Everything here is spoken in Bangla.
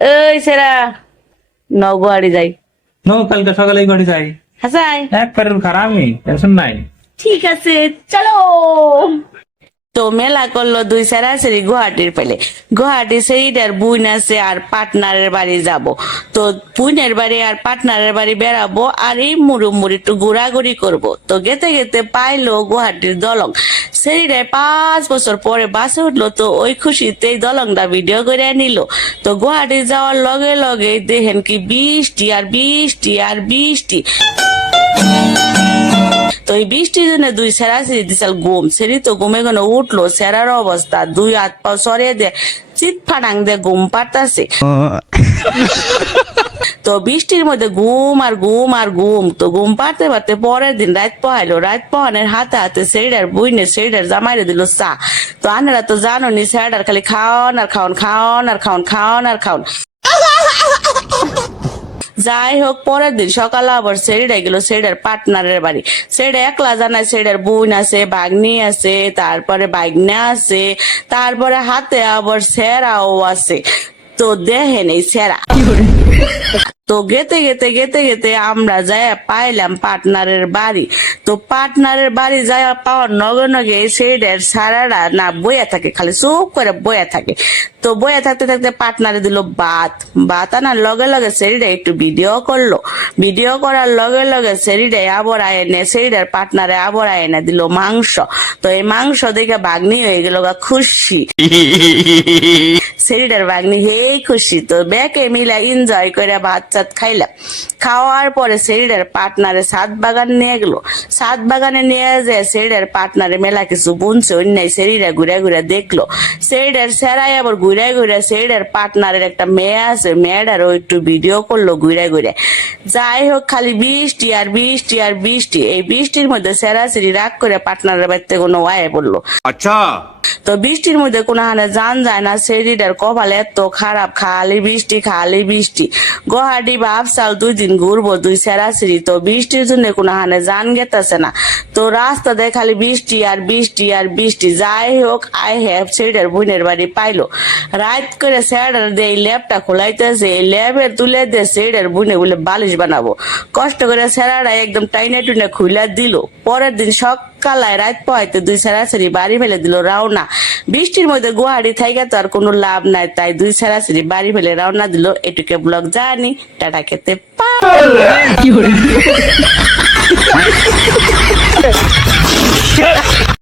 এই সেরা নগুয়াড়ি যাই। কালকে সকালে বাড়ি যাই। হাসাই এক পারের খারাপই, টেনশন নাই। ঠিক আছে চলো। তো মেলা করলো দুই সেরাসেরি গুয়াহাটির পেলে। গুয়াহাটি সেইটার বুন আছে আর পার্টনারের বাড়ি যাব। তো বুনের বাড়ি আর পার্টনারের বাড়ি বেড়াবো আর এই মুড়ি একটু ঘোরাঘুরি করব। তো গেতে গেতে পাইলো গুয়াহাটির দলং। সেইটায় 5 বছর পরে বাসে উঠলো। তো ওই খুশিতে এই দলংটা ভিডিও করে নিল। তো গুয়াহাটি যাওয়ার লগে লগে দেখেন কি বৃষ্টি আর বৃষ্টি আর বৃষ্টি। তো এই বৃষ্টির জন্য দুই সেরা সেরি দিশাল ঘুম সেরি তো ঘুমে কোনো উঠলো সেরার অবস্থা দুই হাত পা সরিয়ে দিয়ে চিৎ ফাটাং দিয়ে ঘুম পাড়তাছে। তো বৃষ্টির মধ্যে ঘুম আর ঘুম আর ঘুম। তো ঘুম পাড়তে পারতে পরের দিন রাত পোহাইলো। রাত পোহানের হাতে হাতে সেইডার বুইনে সেইডার জামাইরে দিল চা। তো আনারা তো জানো নি সেইডার খালি খাওয়ান আর খাওয়ান খাওয়ান আর খাওয়ান খাওয়ান আর খাওয়ান। যাই হোক পরের দিন সকালে আবার সেরিডা গেল সেরিডার পার্টনারের বাড়ি। সেরিডা একলা জানায় সেরিডার বোন আছে, ভাগ্নি আছে, তারপরে ভাগ্না আছে, তারপরে হাতে আবার সেরাও আছে। তো দেখেন এই সেরা। তো গেতে গেতে গেতে গেতে আমরা যাই পাইলাম পার্টনারের বাড়ি। তো পার্টনারের বাড়ি যাই পাওয়ার নগে নগে সেইডার সারারা না বইয়া থাকে, খালি চুপ করে বইয়া থাকে। তো বইয়া থাকতে থাকতে পার্টনারে দিল ভাত আনার লগে লগে সেরিডা একটু ভিডিও করলো। ভিডিও করার লগে লগে সেরিডাই আবার আয়নে সেইডার পার্টনারে আবার আয়নে দিল মাংস। তো এই মাংস দেখে ভাগ্নি হয়ে গেল খুশি। সেরিডার ভাগ্নি হেই খুশি। তো ব্যাকে মিলা এনজয় করে ভাত চাত খাইলাম। খাওয়ার পরে সেরিডার পার্টনারে সাত বাগান নিয়ে গেল। সাত বাগানে নিয়ে যায় সেরিডার পার্টনারে মেলা কিছু বুনছে অন্যায় সেরিডা ঘুরে ঘুরে দেখলো। সেরিডার সেরাই আবার ঘুরে ঘুরে সেরিডার পার্টনারের একটা মেয়ে আছে, মেয়েটারও একটু ভিডিও করলো ঘুরে ঘুরে। যাই হোক খালি বৃষ্টি আর বৃষ্টি আর বৃষ্টি। এই বৃষ্টির মধ্যে সেরাসেরি রাগ করে পার্টনারের বাড়িতে কোনো ওয়াই পড়লো। আচ্ছা। তো বৃষ্টির মধ্যে কোনো হানে জান যায় না। সেরিডার কপাল এত খারাপ, খালি বৃষ্টি খালি বৃষ্টি। গুয়াহাটি ভাবসাল 2 দিন ঘুরবো দুই সেরাসেরি। তো বৃষ্টির জন্য কোনো হানে জান গেতেছে না। তো রাস্তা দিয়ে খালি বৃষ্টি আর বৃষ্টি আর বৃষ্টি। যাই হোক আই হ্যাভ সেরিডার বোনের বাড়ি পাইলো। রাত করে সেরিডার দিয়ে এই ল্যাবটা খোলাইতেছে। এই ল্যাবে তুলে দিয়ে সেরিডার বোনে বলে বালিশ বানাবো। কষ্ট করে সেরাটা একদম টাইনে টুনে খুলে দিল। পরের দিন সকালে রাত পোহাইতে দুই সেরাসেরি বাড়ি ফেলে দিল রওনা। বৃষ্টির মধ্যে গুয়াহাটি থাইকা তো আর কোনো লাভ নাই, তাই দুই সেরাসেরি বাড়ি ফেলে রওনা দিল। এটুকে ব্লগ জানি টাটা খেতে পারে।